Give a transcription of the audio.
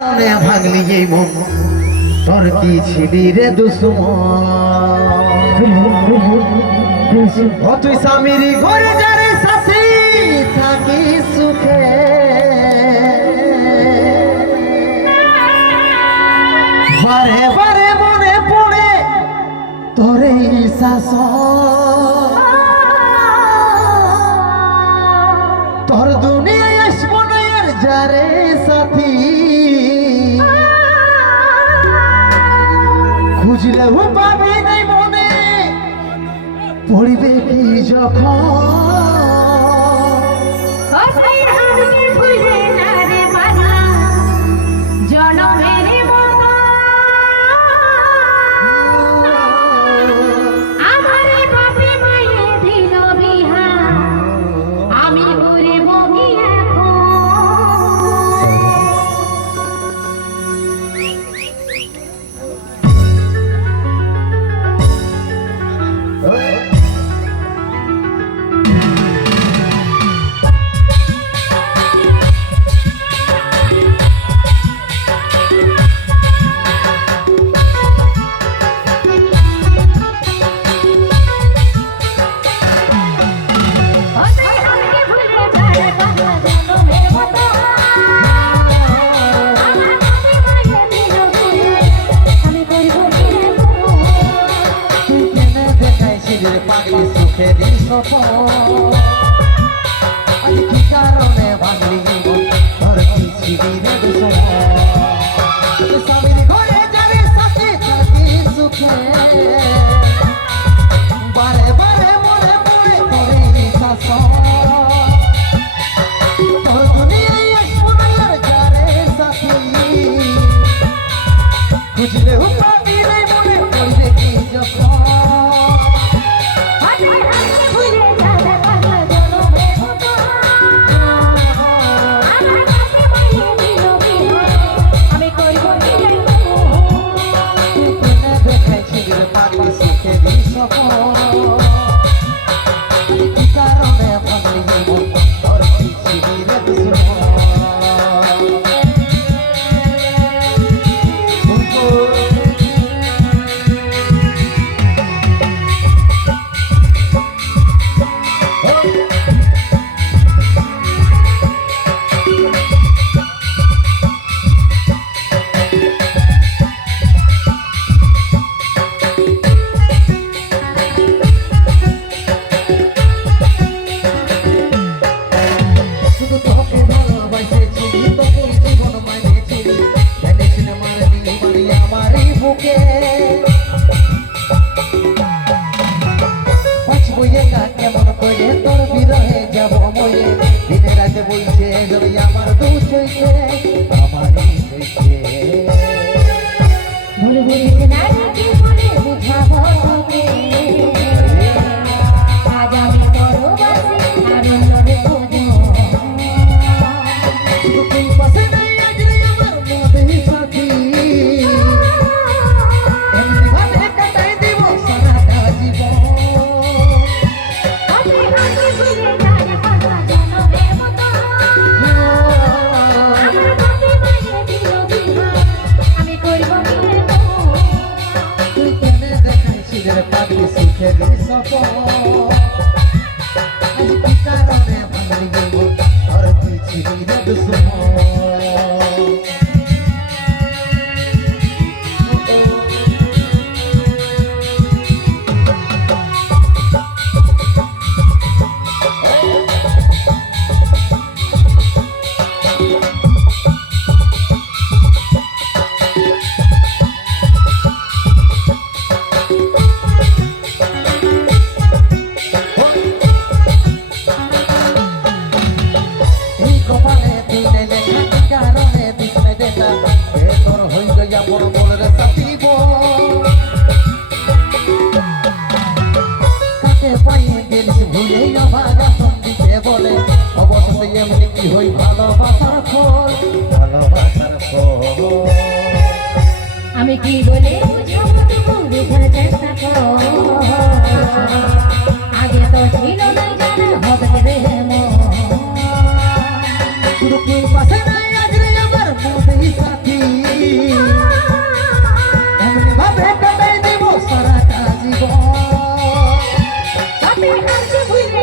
ভাঙলি এই মন তোর কি ছিলি রে দুশ্মন তুই স্বামীর ঘরে যারে সাথী থাকি সুখে বারে বারে মনে পড়ে তোরে শাসন তোর দুনিয়ায় আসবো না আর যারে সাথী খুঁজলেও পাবি নাই মনে পড়িবে কি যখন পাগলি সুখেরই সফর আজ কি কারণে ভাঙলি তোর কি ছিলি রে দুশ্মন স্বামীর ঘরে যারে সাথে থাকি সুখে বারে বারে মনে পড়ে তোরে শাসন তোর দুনিয়ায় আসবো না আর যারে সাথী খুঁজলেও পাবি নাই মনে পড়বে কি যখন কেমন করে তোর বিরহে যাব মরে দিনে রাতে বলছে আমার দু চৈছে আমারই চৈছে ভুলে ভুলে না বলে বুঝাবো তোকে আজ আমি পরবাসী আর লড়ে খোঁজো তুই পাশে নাই আজ রে আমার মনে সাথী এমনি ভাবে কাটাই দিব সারাটা জীবন পাগলি সুখেরই সফর আজ কি কারণে ভাঙলি তোর কি ছিলি রে দুশ্মন আমি কি বলে বুঝাবো বোঝার চেষ্টা কর আগে তো ছিল না জানা হবে রে মন শুধু কেউ পাশে নাই আজ রে আমার মনে সাথী যাচ্ছে ভুলে